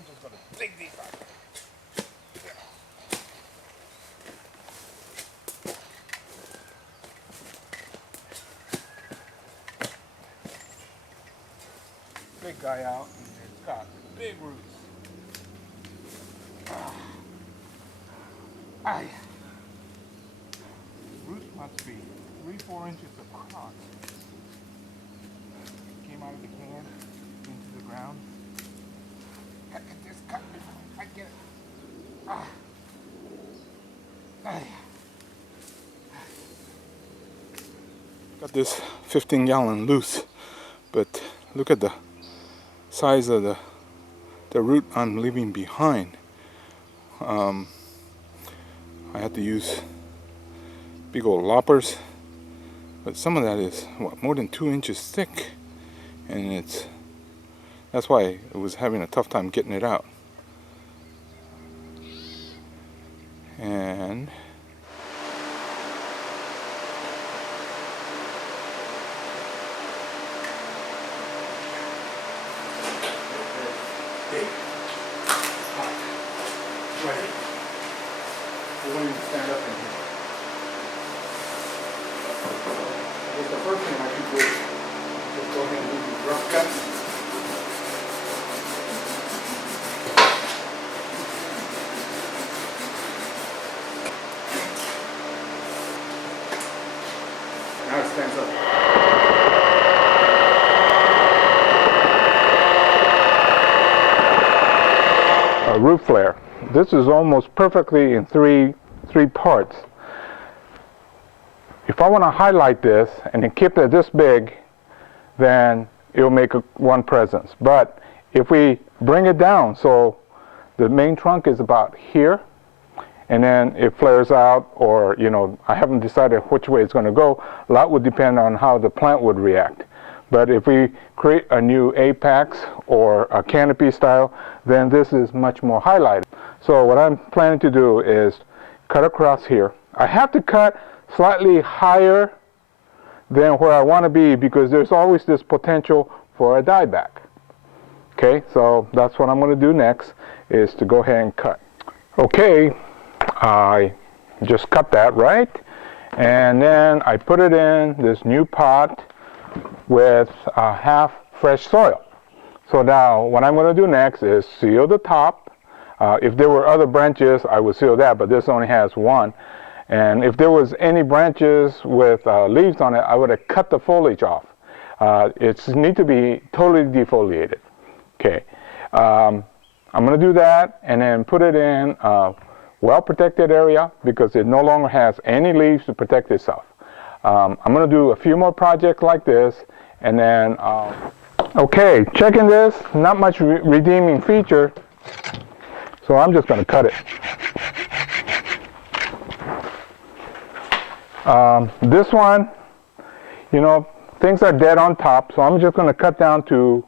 I'm just going to dig these out. Big guy out, and it's got big roots. Roots must be 3-4 inches across. Came out of the can into the ground. Get this cut before I get it. Got this 15-gallon loose, but look at the size of the root I'm leaving behind. I had to use big old loppers, but some of that is what, more than 2 inches thick, and that's why it was having a tough time getting it out. And ready. I won't even stand up in here. I guess the first thing I should do is just go ahead and do these rough cuts. Now it stands up. A root flare. This is almost perfectly in three parts. If I want to highlight this and then keep it this big, then it'll make one presence. But if we bring it down, so the main trunk is about here, and then it flares out, or I haven't decided which way it's going to go. A lot would depend on how the plant would react. But if we create a new apex or a canopy style, then this is much more highlighted. So what I'm planning to do is cut across here. I have to cut slightly higher than where I want to be because there's always this potential for a dieback. Okay, so that's what I'm going to do next, is to go ahead and cut. Okay, I just cut that, right? And then I put it in this new pot with half fresh soil. So now what I'm going to do next is seal the top. If there were other branches, I would seal that, but this only has one. And if there was any branches with leaves on it, I would have cut the foliage off. It needs to be totally defoliated. Okay, I'm going to do that and then put it in a well-protected area because it no longer has any leaves to protect itself. I'm going to do a few more projects like this, and then okay, checking this, not much redeeming feature, so I'm just going to cut it. This one, things are dead on top, so I'm just going to cut down to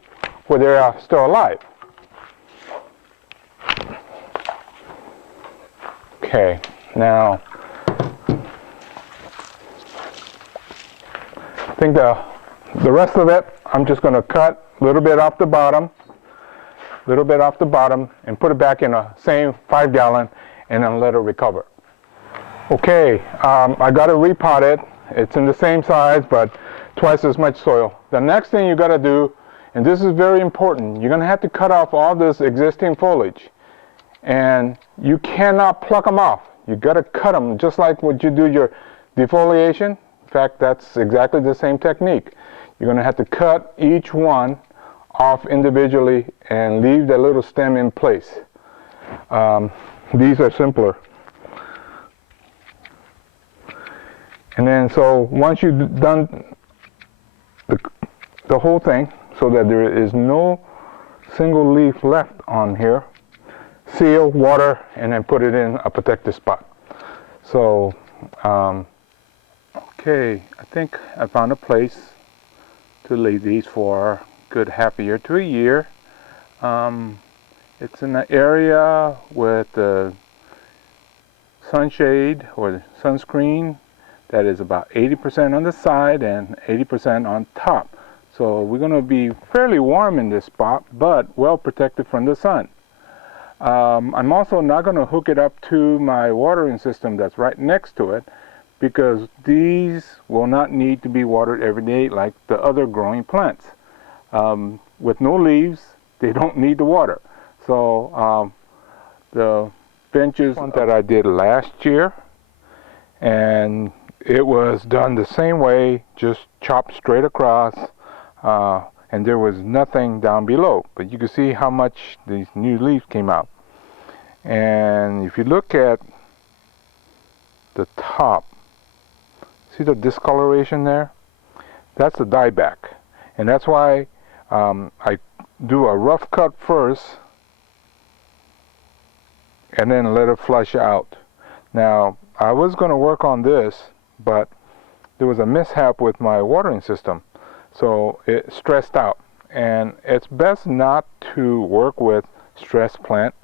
where they are still alive. Okay, now I think the rest of it, I'm just going to cut a little bit off the bottom, and put it back in a same 5-gallon, and then let it recover. Okay, I got it repotted. It's in the same size, but twice as much soil. The next thing you got to do, and this is very important, you're going to have to cut off all this existing foliage, and you cannot pluck them off. You got to cut them just like what you do your defoliation. In fact, that's exactly the same technique. You're going to have to cut each one off individually and leave the little stem in place. These are simpler. And then so once you've done the whole thing so that there is no single leaf left on here, seal, water, and then put it in a protected spot. So okay, I think I found a place to leave these for a good half a year to a year. It's in an area with the sunshade or the sunscreen that is about 80% on the side and 80% on top. So we're going to be fairly warm in this spot, but well protected from the sun. I'm also not going to hook it up to my watering system that's right next to it, because these will not need to be watered every day like the other growing plants. With no leaves, they don't need the water. So the benches that I did last year, and it was done the same way, just chopped straight across, and there was nothing down below. But you can see how much these new leaves came out. And if you look at the top, see the discoloration there? That's the dieback. And that's why I do a rough cut first and then let it flush out. Now, I was going to work on this, but there was a mishap with my watering system, so it stressed out. And it's best not to work with stressed plant.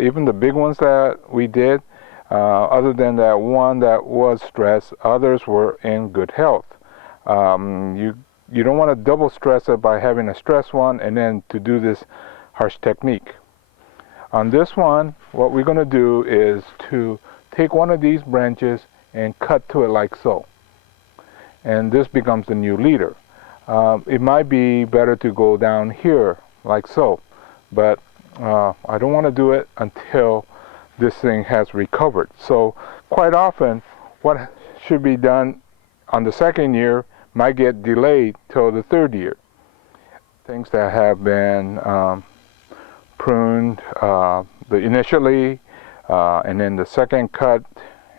Even the big ones that we did, other than that one that was stressed, others were in good health. You don't want to double stress it by having a stress one and then to do this harsh technique. On this one, what we're going to do is to take one of these branches and cut to it like so. And this becomes the new leader. It might be better to go down here like so, but I don't want to do it until this thing has recovered. So quite often what should be done on the second year might get delayed till the third year. Things that have been pruned initially, and then the second cut,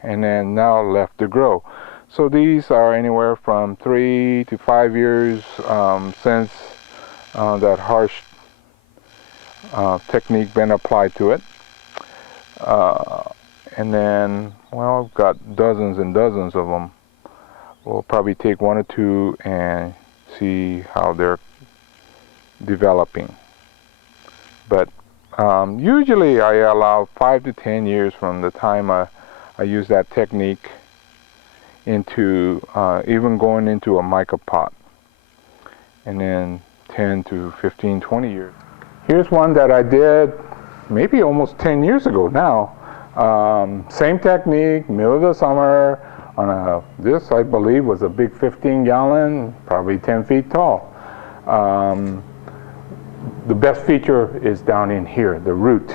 and then now left to grow. So these are anywhere from 3 to 5 years since that harsh technique been applied to it. And then, well, I've got dozens and dozens of them. We'll probably take 1 or 2 and see how they're developing. But usually I allow 5 to 10 years from the time I use that technique into even going into a mica pot, and then 10 to 15, 20 years. Here's one that I did maybe almost 10 years ago now. Same technique, middle of the summer, on this I believe was a big 15-gallon, probably 10 feet tall. The best feature is down in here, the root.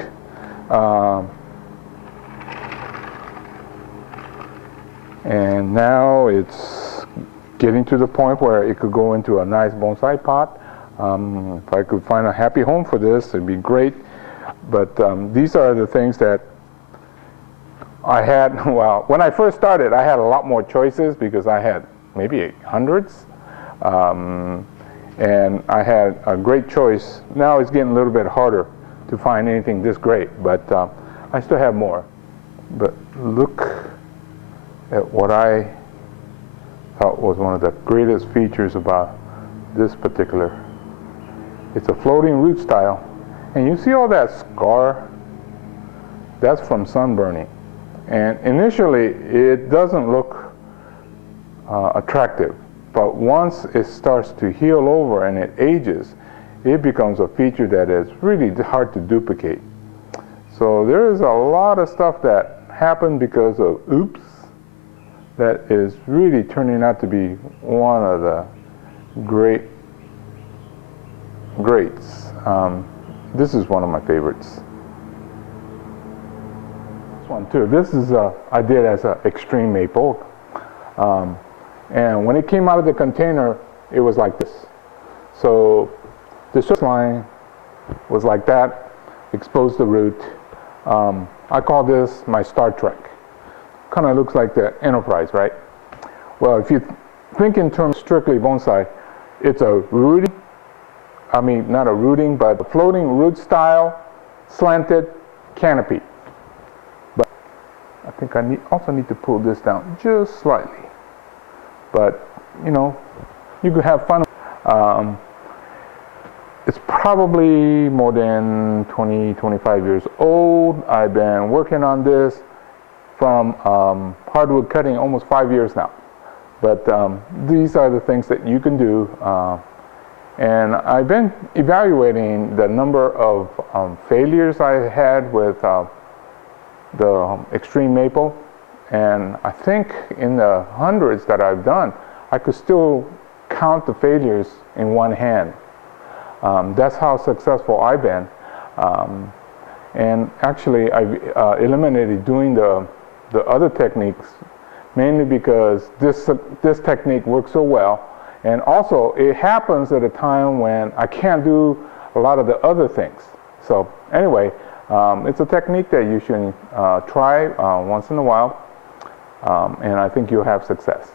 And now it's getting to the point where it could go into a nice bonsai pot. If I could find a happy home for this, it'd be great. But these are the things that I had. Well, when I first started, I had a lot more choices because I had maybe hundreds. And I had a great choice. Now it's getting a little bit harder to find anything this great, but I still have more. But look at what I thought was one of the greatest features about this particular. It's a floating root style. And you see all that scar? That's from sunburning. And initially, it doesn't look attractive. But once it starts to heal over and it ages, it becomes a feature that is really hard to duplicate. So there is a lot of stuff that happened because of oops that is really turning out to be one of the greats. This is one of my favorites. This one too. This is I did as an extreme maple. And when it came out of the container, it was like this. So the surface line was like that, exposed the root. I call this my Star Trek. Kind of looks like the Enterprise, right? Well, if you think in terms strictly bonsai, it's a rooting, I mean, not a rooting, but a floating root style, slanted canopy. But I think I also need to pull this down just slightly. But, you know, you could have fun. It's probably more than 20, 25 years old. I've been working on this from hardwood cutting almost 5 years now. But these are the things that you can do. And I've been evaluating the number of failures I had with the extreme maple, and I think in the hundreds that I've done, I could still count the failures in one hand. That's how successful I've been. And actually, I've eliminated doing the other techniques, mainly because this technique works so well. And also, it happens at a time when I can't do a lot of the other things. So anyway, it's a technique that you should try once in a while, and I think you'll have success.